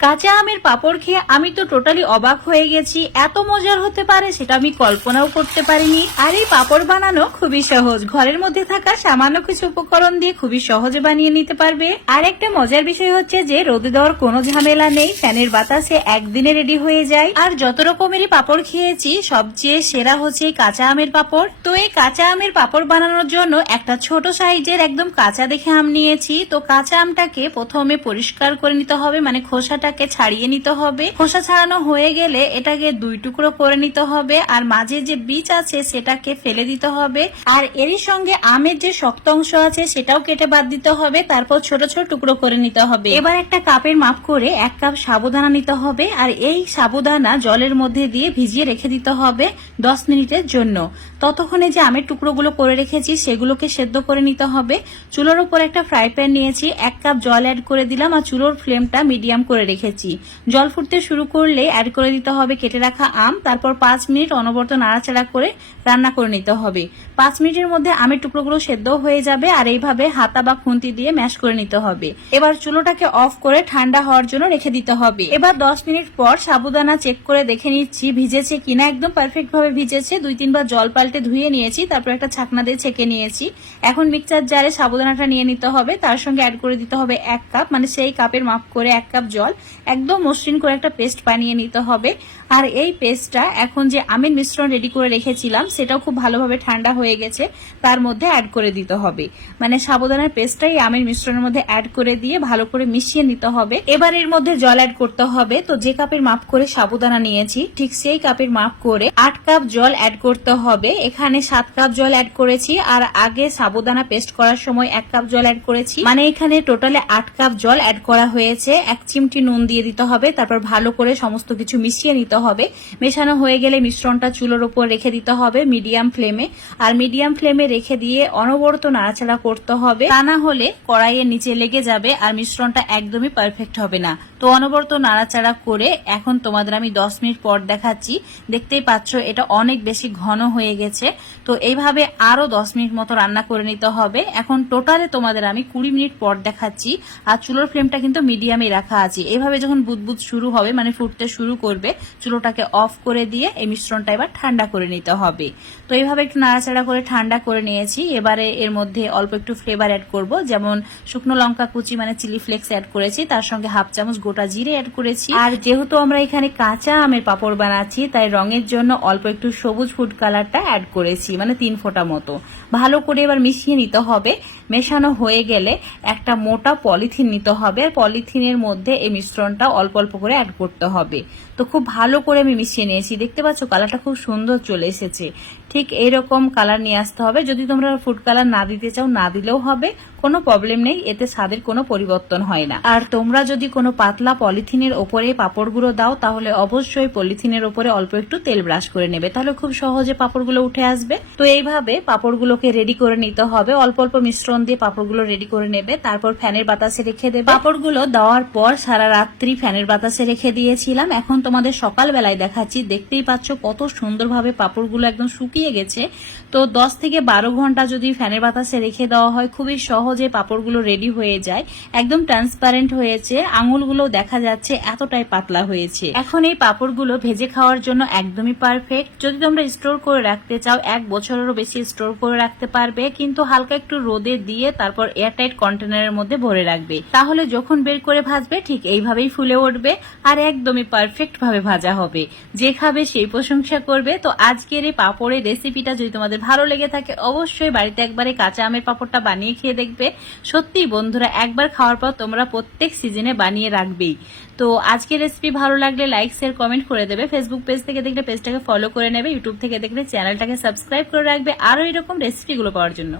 কাঁচা আমের পাঁপড় খেয়ে আমি তো টোটালি অবাক হয়ে গেছি। এত মজার হতে পারে সেটা আমি কল্পনাও করতে পারিনি। আর এই পাঁপড় বানানো খুবই সহজ, ঘরের মধ্যে থাকা সামান্য কিছু উপকরণ দিয়ে খুবই সহজে বানিয়ে নিতে পারবে। আর একটা মজার বিষয় হচ্ছে যে রোদে দেওয়ার কোনো ঝামেলা নেই, ফ্যানের বাতাসে একদিনে রেডি হয়ে যায়। আর যত রকমেরই পাঁপড় খেয়েছি সবচেয়ে সেরা হচ্ছে কাঁচা আমের পাঁপড়। তো এই কাঁচা আমের পাঁপড় বানানোর জন্য একটা ছোট সাইজের একদম কাঁচা দেখে আম নিয়েছি। তো কাঁচা আমটাকে প্রথমে পরিষ্কার করে নিতে হবে, মানে খোসাটাকে ছাড়িয়ে নিতে হবে। খোসা ছাড়ানো হয়ে গেলে এটাকে দুই টুকরো করে নিতে হবে, আর মাঝে যে বীজ আছে সেটাকে ফেলে দিতে হবে। আর এরই সঙ্গে আমের যে শক্ত অংশ আছে সেটাও কেটে বাদ দিতে হবে। তারপর ছোট ছোট টুকরো করে নিতে হবে। এবার একটা কাপের মাপ করে 1 কাপ সাবুদানা নিতে হবে, আর এই সাবুদানা জলের মধ্যে দিয়ে ভিজিয়ে রেখে দিতে হবে 10 মিনিটের জন্য। ততক্ষণে যে আমের টুকরোগুলো করে রেখেছি সেগুলোকে সেদ্ধ করে নিতে হবে। চুলোর উপর একটা ফ্রাই প্যান নিয়েছি, 1 কাপ জল অ্যাড করে দিলাম, আর চুলোর ফ্লেমটা মিডিয়াম করে রেখেছি। জল ফুটতে শুরু করলে অ্যাড করে দিতে হবে কেটে রাখা আম। তারপর 5 মিনিট অনবরত নাড়াচাড়া করে রান্না করে নিতে হবে। 5 মিনিটের মধ্যে আমের টুকরোগুলো সেদ্ধ হয়ে যাবে, আর এইভাবে হাতা বা খুন্তি দিয়ে ম্যাশ করে নিতে হবে। এবার চুলোটাকে অফ করে ঠান্ডা হওয়ার জন্য রেখে দিতে হবে। এবার 10 মিনিট পর সাবুদানা চেক করে দেখে নিচ্ছি ভিজেছে কিনা। একদম পারফেক্ট ভাবে ভিজেছে। 2-3 বার জল পাল্টে ধুয়ে নিয়েছি, তারপর একটা ছাকনা দিয়ে ছেঁকে নিয়েছি। এখন মিক্সচার জারে সাবুদানাটা নিয়ে নিতে হবে, তার সঙ্গে অ্যাড করে দিতে হবে 1 কাপ, মানে সেই কাপের মাপ করে 1 কাপ জল। একদম মসৃণ করে একটা পেস্ট বানিয়ে নিতে হবে। আর এই পেস্টটা এখন যে আমের মিশ্রণ রেডি করে রেখেছিলাম সেটাও খুব ভালোভাবে ঠান্ডা হয়ে গেছে, তার মধ্যে অ্যাড করে দিতে হবে। মানে সাবুদানার পেস্টটাই আমের মিশ্রণের মধ্যে অ্যাড করে দিয়ে ভালো করে মিশিয়ে নিতে হবে। এবার এর মধ্যে জল অ্যাড করতে হবে। তো যে কাপের মাপ করে সাবুদানা নিয়েছি ঠিক সেই কাপের মাপ করে 8 কাপ জল অ্যাড করতে হবে। এখানে 7 কাপ জল অ্যাড করেছি, আর আগে সাবুদানা পেস্ট করার সময় 1 কাপ জল অ্যাড করেছি। মানে এখানে টোটালে 8 কাপ জল অ্যাড করা হয়েছে। 1 চিমটি নুন দিয়ে দিতে হবে, তারপর ভালো করে সমস্ত কিছু মিশিয়ে নিতে হবে। মেশানো হয়ে গেলে মিশ্রণটা চুলোর উপর রেখে দিতে হবে মিডিয়াম ফ্লেমে। আর মিডিয়াম ফ্লেমে রেখে দিয়ে অনবরত নাড়াচাড়া করতে হবে, তা না হলে কড়াইয়ের নিচে লেগে যাবে আর মিশ্রণটা একদমই পারফেক্ট হবে না। তো অনবরত নাড়াচাড়া করে এখন তোমাদের আমি 10 মিনিট পর দেখাচ্ছি। দেখতেই পাচ্ছ এটা অনেক বেশি ঘন হয়ে গেছে। তো এইভাবে আরো 10 মিনিট মতো রান্না করে নিতে হবে। এখন টোটালে তোমাদের আমি 20 মিনিট পর দেখাচ্ছি। আর চুলোর ফ্লেমটা কিন্তু মিডিয়ামে রাখা আছে। এইভাবে যখন বুদবুদ শুরু হবে, মানে ফুটতে শুরু করবে, চুলোটাকে অফ করে দিয়ে এই মিশ্রণটা এবার ঠান্ডা করে নিতে হবে। তো এইভাবে একটু নাড়াচাড়া করে ঠান্ডা করে নিয়েছি। এবারে এর মধ্যে অল্প একটু ফ্লেভার অ্যাড করব, যেমন শুকনো লঙ্কা কুচি মানে চিলি ফ্লেক্স অ্যাড করেছি, তার সঙ্গে 1/2 চামচ গোটা জিরে অ্যাড করেছি। আর যেহেতু আমরা এখানে কাঁচা আমের পাঁপড় বানাচ্ছি তাই রঙের জন্য অল্প একটু সবুজ ফুড কালারটা অ্যাড করেছি, মানে 3 ফোঁটা মতো। ভালো করে এবার মিশিয়ে নিতে হবে। মেশানো হয়ে গেলে একটা মোটা পলিথিন নিতে হবে, আর পলিথিনের মধ্যে এই মিশ্রণটা অল্প অল্প করে অ্যাড করতে হবে। তো খুব ভালো করে আমি মিশিয়ে নিয়েছি। দেখতে পাচ্ছ কালারটা খুব সুন্দর চলে এসেছে। ঠিক এইরকম কালার নিয়ে আসতে হবে। যদি তোমরা ফুড কালার না দিতে চাও না দিলেও হবে, কোনো প্রবলেম নেই, এতে স্বাদের কোনো পরিবর্তন হয় না। আর তোমরা যদি কোনো পাতলা পলিথিনের ওপরে পাঁপড়গুলো দাও তাহলে অবশ্যই পলিথিনের ওপরে অল্প একটু তেল ব্রাশ করে নেবে, তাহলে খুব সহজে পাঁপড়গুলো উঠে আসবে। তো এইভাবে পাঁপড়গুলোকে রেডি করে নিতে হবে। অল্প অল্প মিশ্রণ দিয়ে পাঁপড়গুলো রেডি করে নেবে, তারপর ফ্যানের বাতাসে রেখে দেবে। পাঁপড়গুলো দেওয়ার পর সারা রাত্রি ফ্যানের বাতাসে রেখে দিয়েছিলাম। এখন তোমাদের সকালবেলায় দেখাচ্ছি। দেখতেই পাচ্ছ কত সুন্দরভাবে পাঁপড়গুলো একদম শুকিয়ে গেছে। তো 10 থেকে 12 ঘন্টা যদি ফ্যানের বাতাসে রেখে দেওয়া হয় খুবই সহজে পাঁপড়গুলো রেডি হয়ে যায়। একদম ট্রান্সপারেন্ট হয়েছে, আঙুলগুলো দেখা যাচ্ছে এতটাই পাতলা হয়েছে। এখন এই পাঁপড়গুলো ভেজে খাওয়ার জন্য একদমই পারফেক্ট। যদি তোমরা স্টোর করে রাখতে চাও 1 বছরেরও বেশি স্টোর করে রাখতে পারবে, কিন্তু হালকা একটু রোদে দিয়ে তারপর এয়ারটাইট কন্টেনারের মধ্যে ভরে রাখবে, তাহলে যখন বের করে ভাজবে ঠিক এইভাবেই ফুলে উঠবে আর একদমই পারফেক্ট ভাবে ভাজা হবে। যে খাবে সেই প্রশংসা করবে। তো আজকের এই পাঁপড়ের রেসিপিটা যদি তোমাদের ভালো লেগে থাকে অবশ্যই বাড়িতে একবারে কাঁচা আমের পাঁপড়টা বানিয়ে খেয়ে দেখবে। সত্যি বন্ধুরা, একবার খাওয়ার পর তোমরা প্রত্যেক সিজনে বানিয়ে রাখবেই। তো আজকের রেসিপি ভালো লাগলে লাইক শেয়ার কমেন্ট করে দেবে। ফেসবুক পেজ থেকে দেখলে পেজটাকে ফলো করে নেবে, ইউটিউব থেকে দেখলে চ্যানেলটাকে সাবস্ক্রাইব করে রাখবে আরো এরকম রেসিপিগুলো পাওয়ার জন্য।